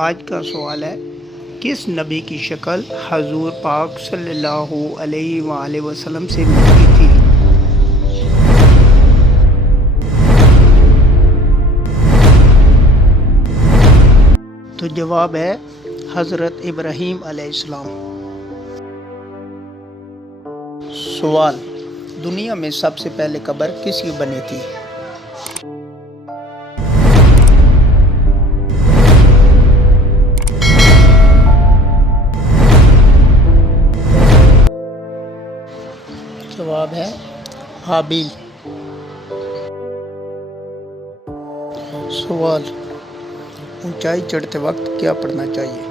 आज का सवाल है, किस नबी की शक्ल हजूर पाक सल्लल्लाहु अलैहि वसल्लम से मिलती थी? तो जवाब है हज़रत इब्राहीम अलैहिस्सलाम। सवाल, दुनिया में सबसे पहले कब्र किसकी बनी थी? जवाब है हाबिल। सवाल, ऊंचाई चढ़ते वक्त क्या पढ़ना चाहिए?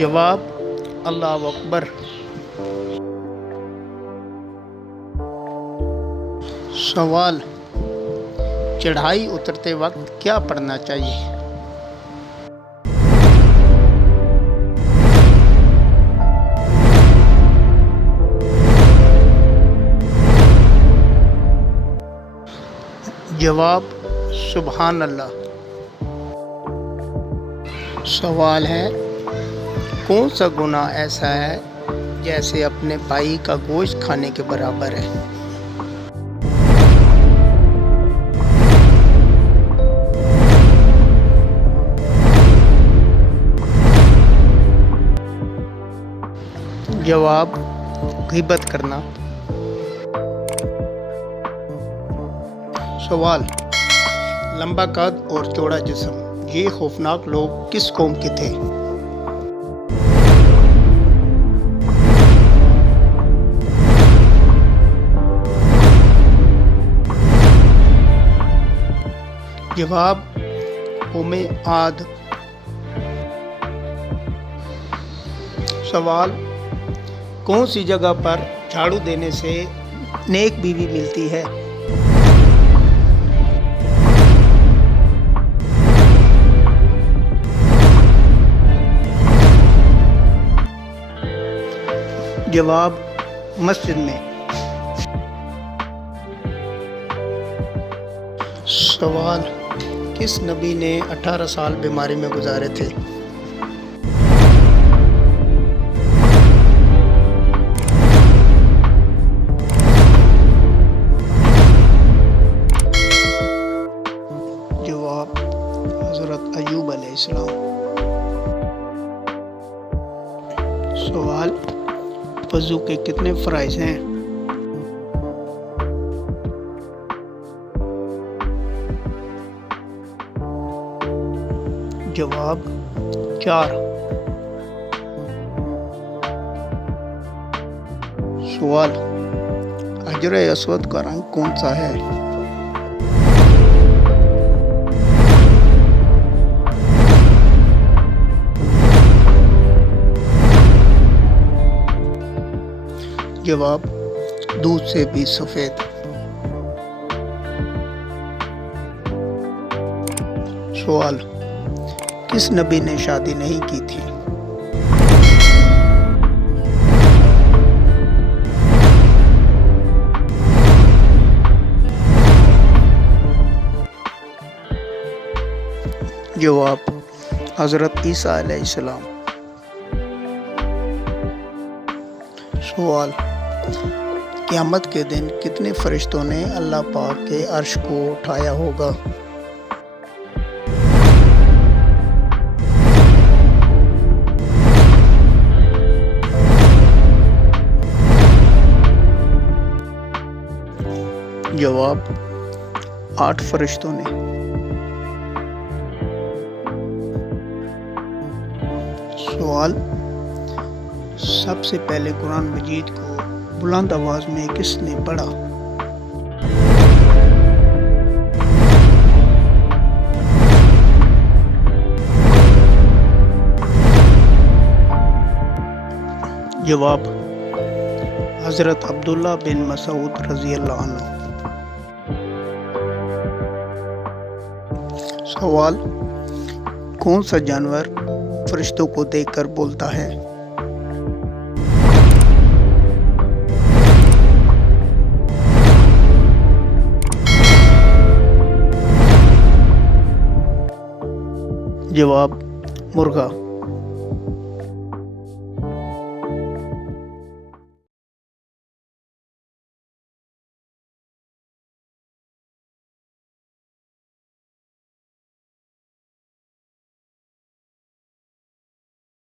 जवाब अल्लाहु अकबर। सवाल, चढ़ाई उतरते वक्त क्या पढ़ना चाहिए? जवाब सुभान अल्लाह। सवाल है, कौन सा गुनाह ऐसा है जैसे अपने भाई का गोश्त खाने के बराबर है? जवाब ग़ीबत करना। सवाल, लंबा कद और चौड़ा जिस्म, ये खौफनाक लोग किस कौम के थे? जवाब कौमे आद। सवाल, कौन सी जगह पर झाड़ू देने से नेक बीवी मिलती है? जवाब मस्जिद में। सवाल, किस नबी ने 18 साल बीमारी में गुजारे थे? जवाब हज़रत अय्यूब अलैहिस्सलाम। सवाल, वज़ू के कितने फ़राइज़ हैं? जवाब 4। सवाल, हजर अस्वद का रंग कौन सा है? जवाब दूध से भी सफ़ेद। सवाल, किस नबी ने शादी नहीं की थी? जवाब हज़रत ईसा अलैहिस्सलाम। सवाल, क़यामत के दिन कितने फरिश्तों ने अल्लाह पाक के अर्श को उठाया होगा? जवाब 8 फरिश्तों ने। सवाल, सबसे पहले कुरान मजीद को बुलंद आवाज में किसने पढ़ा? जवाब हज़रत अब्दुल्ला बिन मसूद रज़ी अल्लाह अन्हु। सवाल, कौन सा जानवर फरिश्तों को देखकर बोलता है? जवाब मुर्गा।